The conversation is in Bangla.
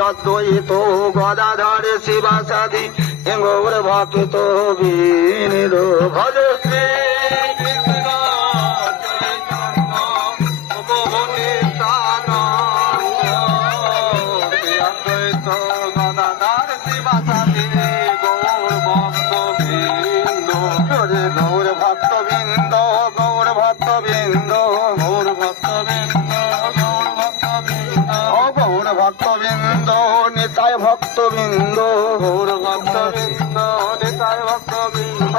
অদ্বৈত গদাধর শিবাসাদি গৌর ভক্ত বীর ভজ শ্রী গৌর ভক্তবৃন্দ গৌর ভক্তবৃন্দ গৌর ভক্তবৃন্দ গৌর ভক্তবৃন্দ গৌর ভক্তবৃন্দ নিতাই ভক্তবৃন্দ গৌর ভক্তবৃন্দ নিতাই ভক্তবৃন্দ